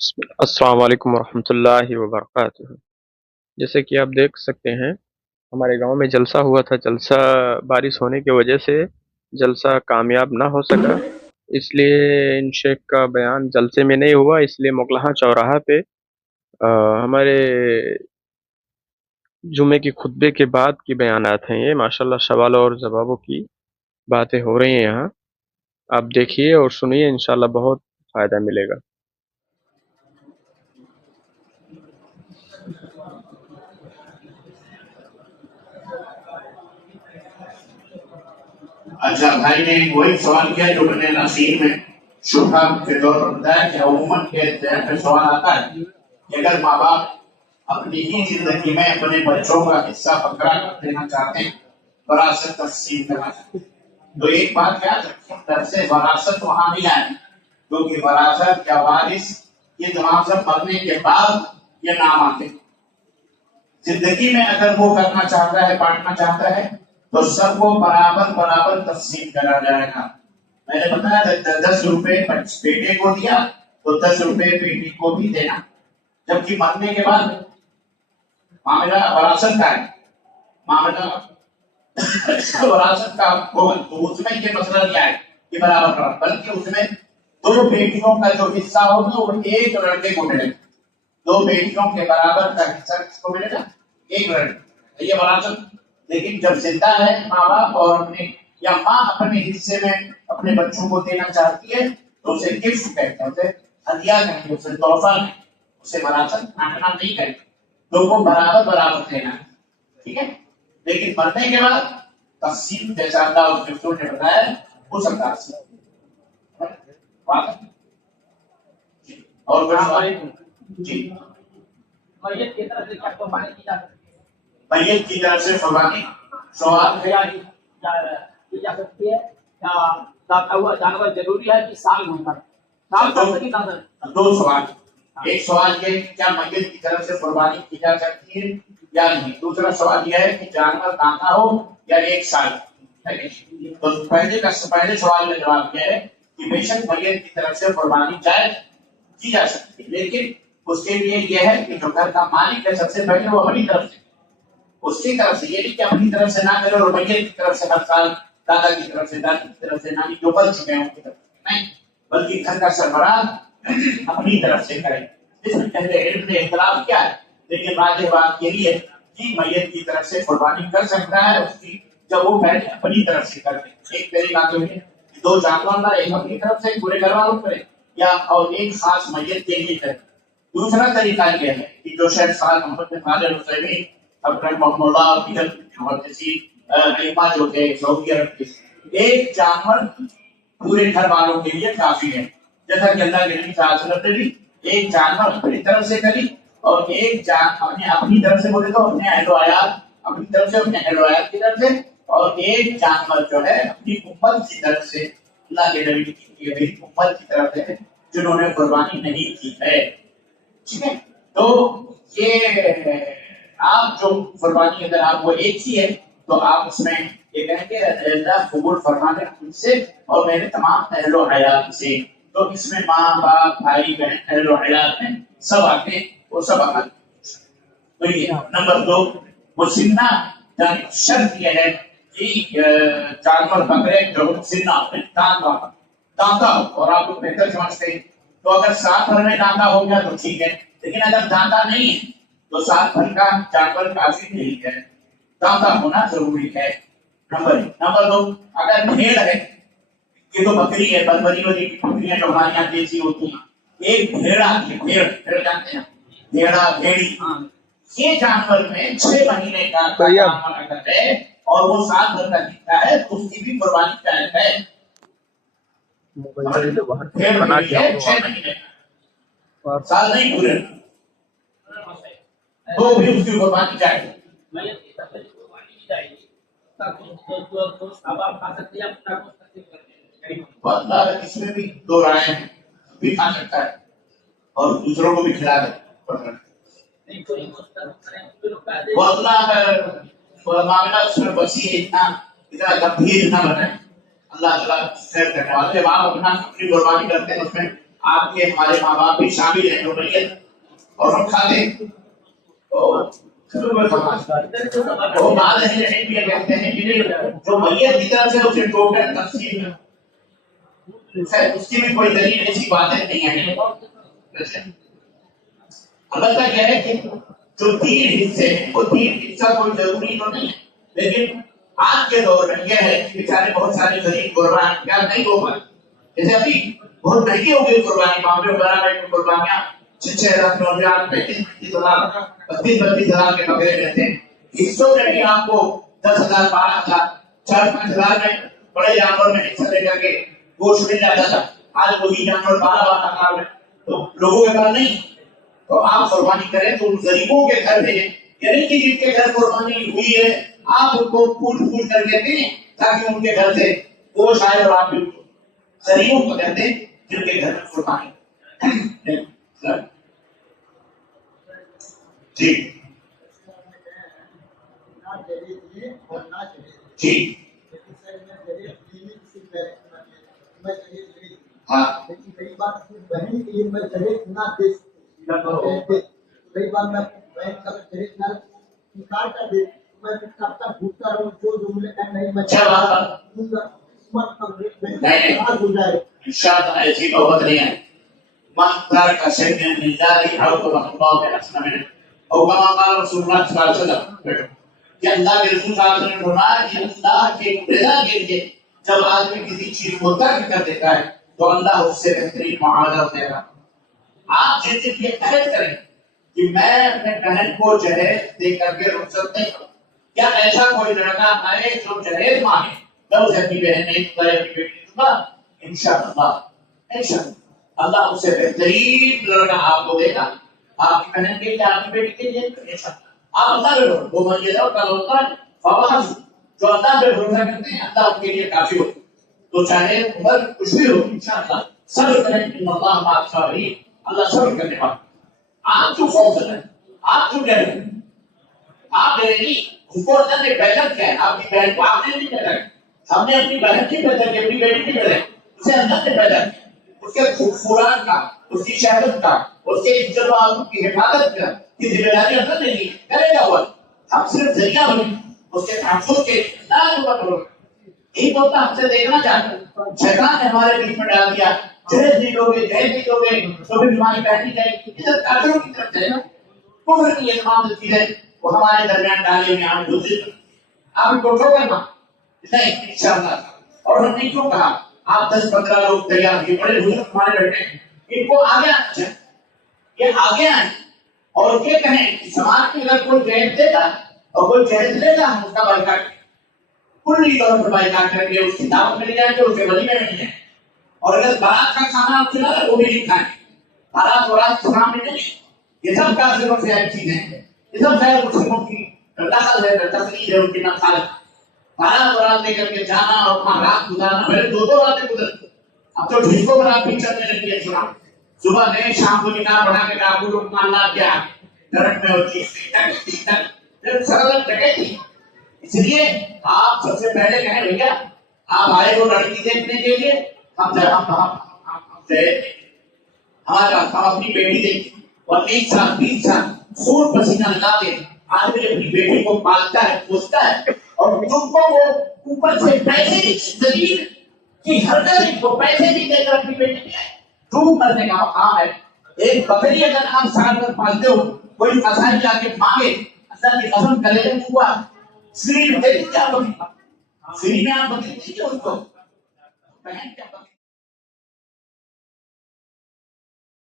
السلام علیکم ورحمۃ اللہ وبرکاتہ۔ جیسے کہ آپ دیکھ سکتے ہیں، ہمارے گاؤں میں جلسہ ہوا تھا۔ جلسہ بارش ہونے کی وجہ سے جلسہ کامیاب نہ ہو سکا، اس لیے ان شیخ کا بیان جلسے میں نہیں ہوا۔ اس لیے مغلہاں چوراہا پہ ہمارے جمعے کی خطبے کے بعد کی بیانات ہیں۔ یہ ماشاءاللہ سوالوں اور جوابوں کی باتیں ہو رہی ہیں یہاں۔ آپ دیکھیے اور سنیے، انشاءاللہ بہت فائدہ ملے گا۔ اچھا بھائی نے وہی سوال کیا جو میں نے نصیر میں شبہ کے طور پر بتایا کہ عموماً کے ذہن میں سوال آتا ہے کہ اگر ماں باپ اپنی ہی زندگی میں اپنے بچوں کا حصہ بکرا کر دینا چاہتے ہیں، وراثت تقسیم کرنا چاہتے ہیں، تو ایک بات یاد رکھیں، درس وراثت وہاں نہیں آئے، کیونکہ وراثت یا وارث یہ تمام سب مرنے کے بعد یہ نام آتے ہیں۔ زندگی میں اگر وہ کرنا چاہتا ہے، بانٹنا چاہتا ہے، تو سب کو برابر برابر تقسیم کرا جائے گا۔ میں نے بتایا 10 روپے بیٹے کو دیا تو 10 روپے بیٹی کو بھی دینا، جبکہ مرنے کے بعد معاملہ وراثت کا ہے، معاملہ وراثت کا تو اس میں یہ مسئلہ نہیں آئے کہ برابر برابر، بلکہ اس میں 2 بیٹیوں کا جو حصہ ہوگا وہ ایک لڑکے کو ملے گا، 2 بیٹیوں کے برابر کا حصہ کس کو ملے گا؟ ایک لڑکے، یہ وراثت۔ لیکن جب زندہ ہے ماں باپ اور اپنے یا ماں اپنے حصے میں اپنے بچوں کو دینا چاہتی ہے تو اسے گفٹ کہتے ہیں، اسے ہدیہ کہیں، اسے تحفہ نہیں، اسے وراثت بانٹنا نہیں کہتے، لوگوں کو برابر برابر دینا ہے، ٹھیک ہے۔ لیکن مرنے کے بعد تقسیم جیسا اللہ اور رسول نے بتایا اس انداز سے۔ اور جی میت کی طرف سے کیا قربانی کی جا سکتی ہے؟ میت کی طرف سے قربانی سوال ہے کی جا سکتی ہے یا ذبح ہوا جانور ضروری ہے کہ سال بھر کر سال بھر کی نظر؟ 2 سوال، ایک سوال یہ کہ کیا میت کی طرف سے قربانی کی جا سکتی ہے یا نہیں، دوسرا سوال یہ ہے کہ جانور دانا ہو یا 1 سال۔ تو پہلے سوال میں جواب یہ ہے کہ بے شک میت کی طرف سے قربانی جائز کی جا سکتی ہے، لیکن اس کے لیے یہ ہے کہ جو گھر کا مالک ہے سب سے پہلے وہ اپنی طرف سے، اس کی طرف سے، یہ نہیں کہ اپنی طرف سے نہ کرے اور میت کی طرف سے ہر سال دادا کی طرف سے، دادی کی طرف سے، نانی جو بن چکے ہیں ان کی طرف سے نہیں، بلکہ گھر کا سربراہ اپنی طرف سے کرے۔ اس میں پہلے علم نے اختلاف کیا ہے، لیکن واضح بات یہی ہے کہ میت کی طرف سے قربانی کر سکتا ہے اس کی جب وہ پہلے اپنی طرف سے کرے۔ ایک طریقہ تو ہے کہ 2 جانور لا، ایک اپنی طرف سے پورے گھر والوں کرے یا اور ایک خاص میت کے لیے کرے۔ دوسرا طریقہ یہ ہے کہ جو شیخ صاحب محمد بن صالح العثیمین رحمہ اللہ کی محدثی ائمہ جو تھے سعودی عرب کے، ایک جانور پورے گھر والوں کے لیے کافی ہے، جیسا کہ اللہ کے نبی صلی اللہ علیہ وسلم نے بھی ایک جانور اپنی طرف سے کری اور ایک اپنی طرف سے بولے تو اپنے اہل و عیال، اپنی طرف سے اپنے اہل و عیال کی طرف سے، اور ایک جانور جو ہے اپنی امت کی طرف سے، اللہ کے نبی کی میری امت کی طرف سے جنہوں نے قربانی نہیں کی ہے، ٹھیک ہے۔ تو یہ آپ جو قربانی اگر آپ وہ ایک ہی ہے تو آپ اس میں یہ کہیں گے اللہ قبول فرمانے مجھ سے اور میرے تمام اہل و عیال سے، تو اس میں ماں باپ بھائی بہن اہل و عیال میں سب آتے ہیں، وہ سب آتے۔ تو یہ نمبر 2 مسنہ، یعنی شرط یہ ہے کہ جانور بکرے جو مسنہ دانتا ہو، اور آپ کو بہتر سمجھتے ہیں تو اگر 7 بھر میں دانتا ہو گیا تو ٹھیک ہے، لیکن اگر دانتا نہیں ہے تو 7 بھر کا جانور کافی نہیں ہے، دانتا ہونا ضروری ہے۔ نمبر 2 اگر بھیڑ ہے، یہ تو بکری ہے، بربری والی بکریاں جو ہمارے یہاں دیسی ہوتی ہیں، ایک بھیڑ آتی ہے، بھیڑ جانتے ہیں، بھیڑا بھیڑی، یہ جانور میں 6 مہینے کا جانور اگر ہے اور وہ 7 بھر کا دکھتا ہے تو اس کی بھی قربانی جائز ہے۔ سال نہیں پورے تو بھی اس کی قربانی جائے گی۔ میت کی طرف سے قربانی کی جائے گی، کباب کھا سکتے ہیں اپنا کو تقسیم کر کے۔ اس میں بھی 2 رائے ہیں، بھی کھا سکتا ہے اور دوسروں کو بھی کھلا دے، وہ اپنا معاملہ اس میں وسیع اتنا گمبھیر نہ بنے، اللہ تعالیٰ خیر کرنے والے۔ جب آپ اپنی قربانی کرتے ہیں اس میں آپ کے ہمارے ماں باپ بھی شامل ہیں جو میت اور ہم کھا لیں تو وہ بعض اہل علم یہ کہتے ہیں کہ جو میت کی طرف سے اسے ٹوٹل تقسیم ہے اس کی بھی کوئی دلیل ایسی باتیں نہیں ہے. البتہ کیا ہے کہ جو 3 حصے ہیں وہ 3 حصہ کوئی ضروری تو نہیں ہے، لیکن آج کے دور میں یہ ہے کہ بیچارے بہت سارے غریب قربان کیا نہیں ہو پائے. جیسے ابھی بہت مہنگی ہو گئی قربانی، معاملے وغیرہ میں قربانیاں 6,000 9,000 32,000 کے بکرے رہتے ہیں. حصوں میں بھی آپ کو 10,000 12,000 4-5,000 میں بڑے جانور میں حصہ لے کر کے گوشت مل جاتا تھا. آج وہی جانور 12,000 میں تو لوگوں کے پاس نہیں. تو آپ قربانی کریں تو ان غریبوں کے گھر بھیجیں، یعنی کہ جن کے گھر قربانی ہوئی ہے آپ ان کو پھول کر کے دیں تاکہ ان کے گھر سے گوشت آئے اور آپ غریبوں کو کہتے ہیں جن کے گھر میں قربانی. جی جی ہاں کئی بار بہن کے لیے میں جہیز نہ دے کئی بار میں بہن کا جہیز نہ انکار کر دے میں کب تک بھوکتا رہوں جو مجھے نہیں میں ہو جائے انشاءاللہ ایسی بہت نہیں ہے. من ترک شيئا لله عوض الله بأحسن منه او كما قال رسول الله صلی اللہ علیہ وسلم کہ اللہ کے رسول صلی اللہ علیہ وسلم نے فرمایا کہ اللہ کے رضا کے لیے جب آدمی کسی چیز کو ترک کر دیتا ہے تو اللہ اس سے بہترین معاوضہ دے گا. آپ جیسے یہ عہد کریں کہ میں اپنے بہن کو جہیز دے کر کے رخصت نہیں کروں. کیا ایسا کوئی لڑکا آئے جو جہیز مانگے میں اسے اپنی بہن نہیں دوں گا اپنی بیٹی دوں گا؟ انشاءاللہ اللہ اس سے بہترین لڑکا آپ کو دے گا. آپ کی بہن کے لیے آپ کی بیٹی کے لیے آپ اللہ پہ بھروسہ وہ منجے جاؤ کل ہوتا ہے فواز جو اللہ پہ بھروسہ کرتے ہیں اللہ ان کے لیے کافی ہوتا ہے. تو چاہے عمر کچھ بھی ہو انشاءاللہ صبر کریں ان اللہ مع الصابرین اللہ صبر کرنے والا. آپ کیوں خوف کریں؟ آپ کیوں ڈر رہے ہیں؟ آپ ڈرے نہیں. اس کو اللہ نے بہتر کیا ہے. آپ کی بہن کو آپ نے نہیں پیدا کیا، ہم نے اپنی بہن کی پیدا کی، اپنی بیٹی کی پیدا کی. اسے اللہ نے پیدا کیا. اس کے خوبصورت کا، اس کی شہادت کا، اس کے عزت و آبرو کی حفاظت کا کی ذمہ داری اللہ نے لی. کرے گا وہ ہم صرف ذریعہ بنے اس کے تحفظ کے. اللہ کرو یہی تو ہم سے دیکھنا چاہتے ہیں. شیطان نے ہمارے بیچ میں ڈال دیا جہیز نہیں دو گے جہیز نہیں دو گے تو پھر ہماری بیٹی جائے گی. ادھر کافروں کی طرف جائے نا کفر کی یہ تمام چیزیں وہ ہمارے درمیان ڈالے ہوئے ہم دوسرے آپ ان کو ٹھو کرنا نہیں انشاءاللہ. اور ہم نے کیوں کہا آپ 10-15 لوگ تیار ہوئے بڑے بزرگ ہمارے بیٹھے ہیں ان کو آگے آنا چاہیے. یہ آگے آئیں اور یہ کہیں کہ سماج میں اگر کوئی جہیز دے گا اور کوئی جہیز لے گا ہم اس کا بائیکاٹ کلی طور پر بائیکاٹ کریں گے. اس کی دعوت مل جائے گی اس کے ولیمے میں مل جائے. اور اگر بارات کا کھانا آپ کھلا وہ بھی نہیں کھائیں. بارات اور رات سلام میں نہیں. یہ سب کافروں سے ایک چیز ہے. یہ سب غیر مسلموں کی دخل ہے تقلید ہے ان کی نقالت. بارات اور رات لے کر کے جانا اور وہاں رات گزارنا پہلے 2 راتیں گزرتی. اب تو ڈھیکوں پر آپ بھی چلنے لگی ہے. سنا صبح گئے شام کو نکاح پڑھا کے ڈاکو لوگ ماننا کیا درخت میں ہوتی ہے سرل جگہ تھی. اس لیے آپ سب سے پہلے کہیں بھیا آپ آئے ہو لڑکی دیکھنے کے لیے ہم ہم اپنی بیٹی دیکھیں اور 1 سال 20 سال خون پسینہ لگا کے آدمی اپنی بیٹی کو پالتا ہے پوستا ہے اور تم کو وہ اوپر سے پیسے زمین کی حرکت کو پیسے بھی دے کر اپنی بیٹی کی ڈوب مرنے کا مقام ہے. ایک بکری اگر آپ سال بھر پالتے ہو کوئی مسائل جا کے مانگے اللہ کی قسم کرے ہوا فری میں دے کیا بکری فری میں آپ بکری دیجیے اس کو بہن کیا